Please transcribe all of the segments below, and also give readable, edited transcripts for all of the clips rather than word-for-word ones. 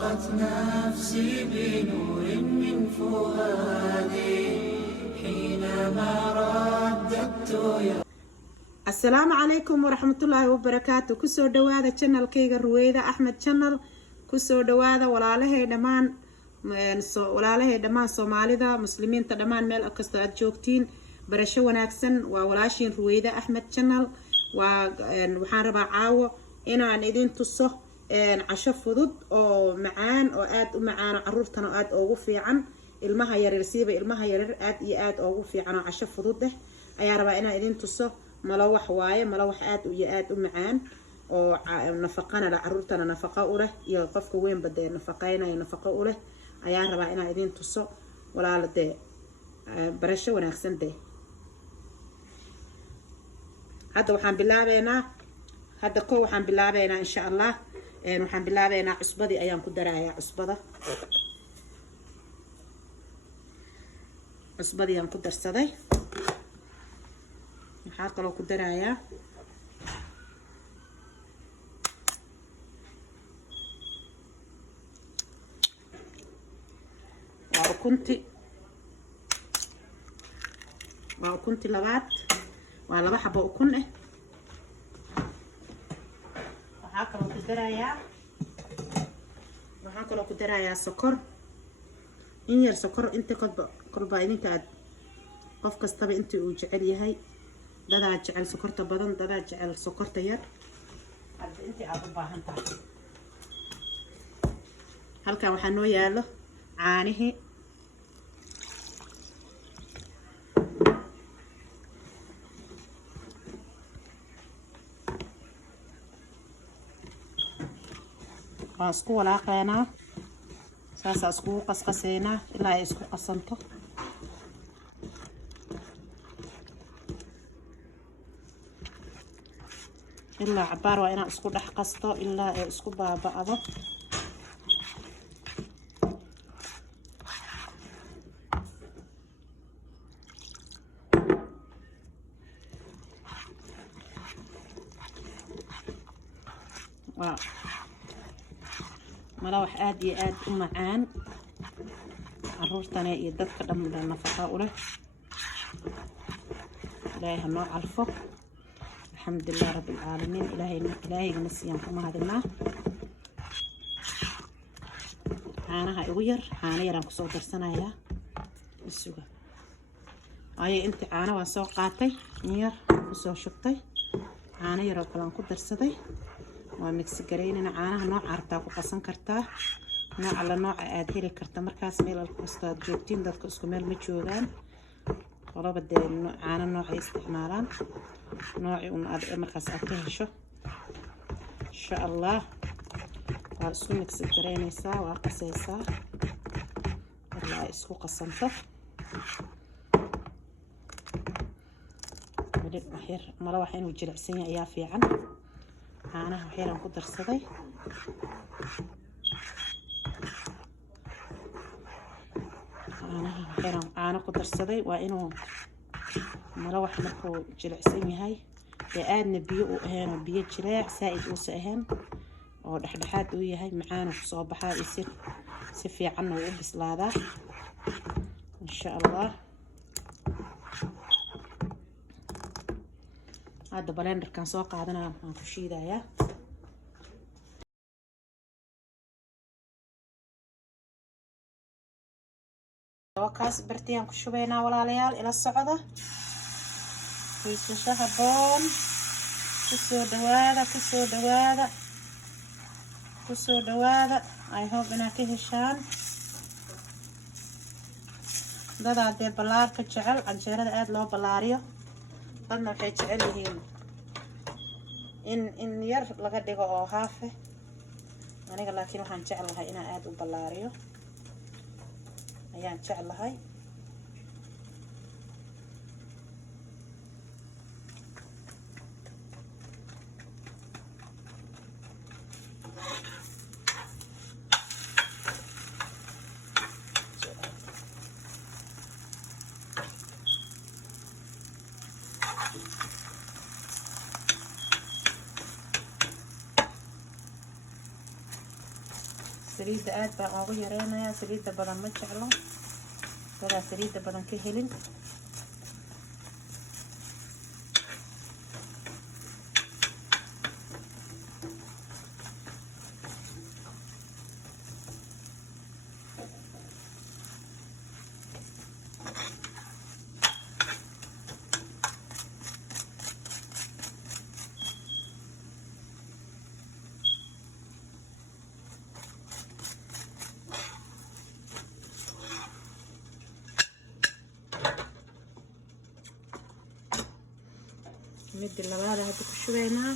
أشرقت نفسي بنور من فؤادي حينما رددت يا السلام عليكم ورحمة الله وبركاته. كسر دواذا channel كيغا رويدا أحمد channel كسر دواذا ولاله دمان سوماليدا مسلمين تدمان ميل أكستو أدجوكتين برشو وناكسن وولاشين رويدا أحمد channel وحان ربا عاو إنا عن إذين تصو عشا فضود أو معان أو آد معان عرورتنا أو آد أو وفي عن المها يرير سيبا المها يرير آد أو وفي عن عشا فضود ده أيا ربا إنا إذين تصو ملوح واي ملوح آد ويآد ومعان oo nafaqana la carruurtana nafaqa u leh iyo qofka weyn baday nafaqeynay nafaqa u leh ayaa rabaa inaan idin tuso walaalade barasho wanaagsan de hadda waxaan bilaabeynaa insha Allah waxaan bilaabeynaa cusbadii ayaan ku darayaa cusbadii aan ku darsaday waxaan kaloo ku darayaa وكنت لبات وعلى بحبة وكنه وحاكلو كدرايا سكر إنير سكر انت قربا إنك قف كستبي انت وجعلي هاي دادا جعل سكرتا بدن دادا جعل سكرتا ير انت عببا هانتا هالكا وحانو يالو عانيه اسكو ولاقينا ساسا اسكو قسقسينا الا اسكو قسنتو الا عبار وانا اسكو دح قسطو الا اسكو بابعدو ملوح آد يآد ومعان عرورتنا يددك دم النفقة وله إلهي هنوع الفق الحمد لله رب العالمين إلهي نسيان كما هذا الماء عانها يغير عاني يرام كسو درسنا يا السوق أي انت عانا واسو قاتي نير كسو شبتي عاني يرام كلان كو درسدي وميكس جرين عانها نوع عرتاك وقصن كرتا نوع على نوع هيري كرتا مركز ميل الكوستات جوبتين دادك اسكو ميل مجوغان ولا بدي عانا نوع استعمالان نوعي مركز اتهشو ان شاء الله واسكو ميكس جرين يسا وقصيسا والله اسكو قصنته بدي محير مروحين وجلعسين ايا في عن عانها وحيران ku darsaday caana ku darsaday waa inuu malawax markuu jilicsan yahay ee aadna biyo u ahayn oo biyo jileec saaid u saaheen oo dhaxdhaxaad u yahay macaan ku soo baxaa isir si fiican oo u bislaadaa insha Allah هذا بلندر كان سوق عادنا نخشي ذا يا وكاس برتيان كشوبينا ولا ليال إلى الصعدة في شهبون كسو دواذا I hope إنها كهشان ده عدي بلار كجعل عجيرة آد لو بلاريو dadna waxay jecel yihiin in yar laga dhigo oo haafe aniga laakiin waxaan jeclahay inaan aad u ballaariyo ayaan jeclahay saliidda aad baan ugu yareynayaa, saliidda badan ma jeclo, dadaa saliidda badan ka helin. midda labaad hadda ku shubaynaa.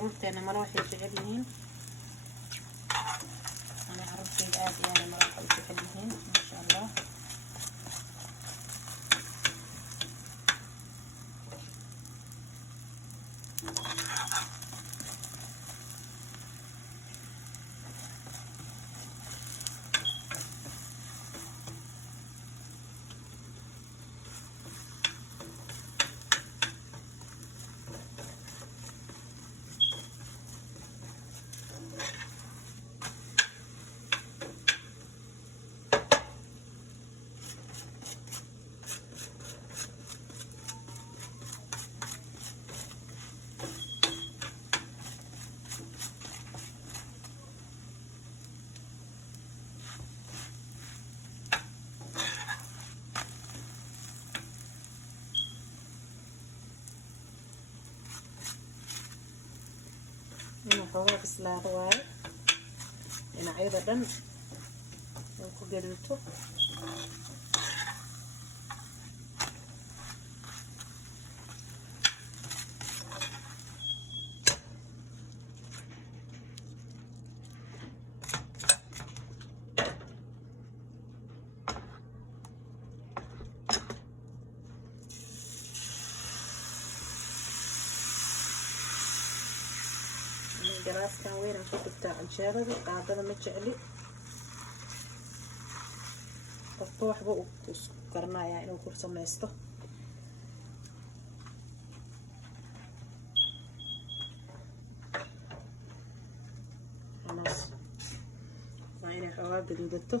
عروتنا مروح يجعلهن، أنا عروتي الآن يعني مروح يجعلهن ما شاء الله. xogaa bislaado waaye dhinacyada dhan oo ku gaduuto. galaaskan weyn aan ku dhigtaa canjeerada, qaadada ma jecli. qofka waxba uu isku karanayaa inuu ku samaysto. خلاص waa inay xoogaa gaduudato.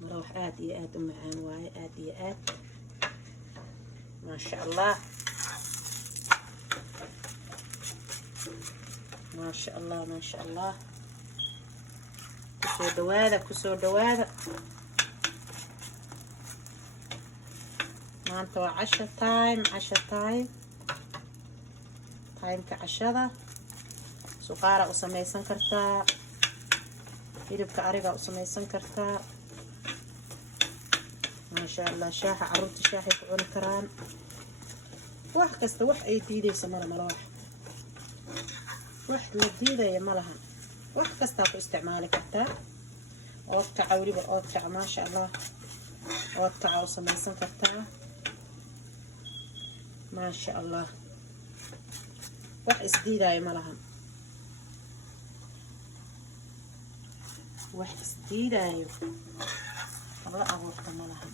marawax aad iyo aad u macaan waaye, aad iyo aad maasha allah. ما شاء الله ما شاء الله. كسو دواده كسو دواده. ما انتوا عشاء تايم، عشاء تايم كعشاء. سقارة وسميسن كرتا، هيرب كعريقة وسميسن كرتا. ما شاء الله. شاحة عروتي شاحة يفعون كران. واح كستا واح اي ديدي سمرة مراح. واحد لذيذة يا ملها، واحد كستا في استعمالك حتى أوتكع وليبا أوتكع ما شاء الله. أوتكع وسميسن كرتا ما شاء الله. واحد اسديدة يا ملها، واحد اسديدة يا الله أغوطة ملها.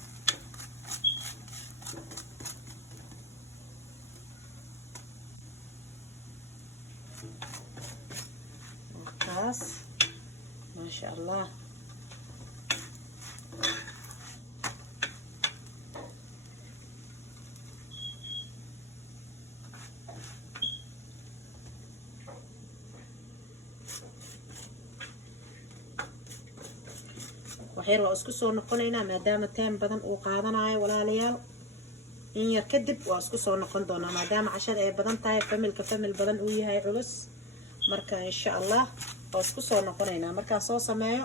ما شاء الله. waxyar waa isku soo noqonaynaa maadaama taan badan uu qaadanayo walaalayaal. in yar kadib waa isku soo noqon doonaa maadaama cashada ay badan tahay, famil badan uu yahay culus. marka insha allah waa isku soo noqonaynaa markaan soo sameeyo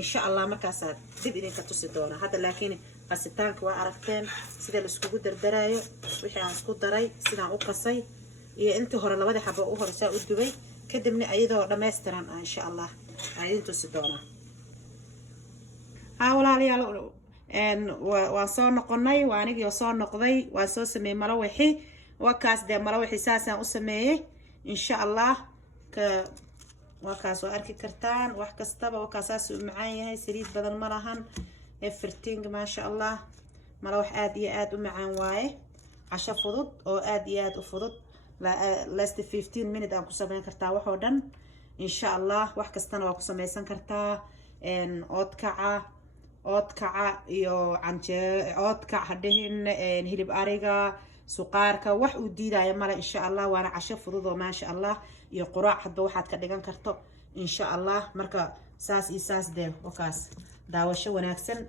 insha allah. markaasaa dib idinka tusi doonaa. hadda laakiin qasitaanka waa aragteen sida la iskugu dardarayo, wixii aan isku daray sidaan u qasay iyo intii hore labada xabo u hore saa u dubay. kadibna ayadoo dhammaystiran insha allah aan idin tusi doonaa. walaalayaal waan soo noqonay, waa anigii soo noqday, waan soo sameeyey malawaxi. waa kaas dee malawaxi saasaan u sameeyey insha allah. waa kaas waa arki kartaan wax kastaba waa kaas saas u macaan yahay, saliid badan ma lahan, everything maasha allah. malawax aad iyo aad u macaan waaye, casho fudud oo aad iyo aad u fudud, last 15 minutes aan ku sameyn kartaa wax oo dhan insha allah. wax kastana waa ku sameysan kartaa, oodkaca iyo oodkac hadhihin, hilib ariga, suqaarka, wax uu diidaya male insha allah. waana casho fudud oo maasha allah, iyo quraac hadba waxaad ka dhigan karto insha allah. marka saas iyo saas dee wakaas daawasho wanaagsan.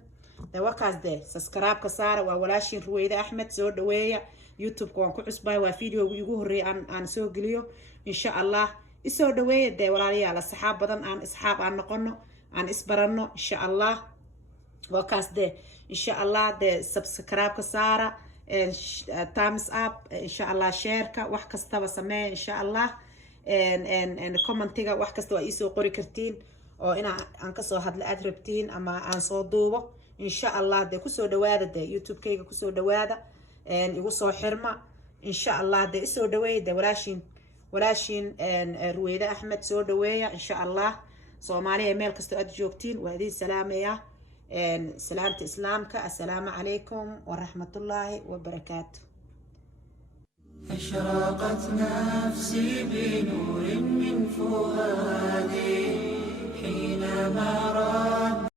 dee wakaas dee subscribe-ka saara. waa walaashiin Ruweyda Axmed, soo dhaweeya. youtube-ka waan ku cusbay, waa video-ga igu horreeyay aan soo geliyo insha allah. isoo dhaweeya dee walaalayaal, asxaab badan aan asxaab aan noqono, aan isbaranno insha allah. wakaas dee insha allah dee subscribe-ka saara, thumbs up insha allah, share-ka wax kastaba sameeya insha allah. commentiga wax kasta waa iisoo qori kartiin oo aan kasoo hadlo aad rabtiin ama aan soo duubo insha allah. dee kusoo dhawaada dee youtube-kayga kusoo dhawaada, igu soo xirma insha allah. dee isoo dhaweeya dee walaashiin Ruweyda Axmed, soo dhaweeya insha allah. soomaaliya meel kastoo aad joogtiin waa idin salaamaya salaamta islaamka. assalaamu calaykum waraxmatullaahi wabarakaatu. أشرقت نفسي بنور من فؤادي حينما رأى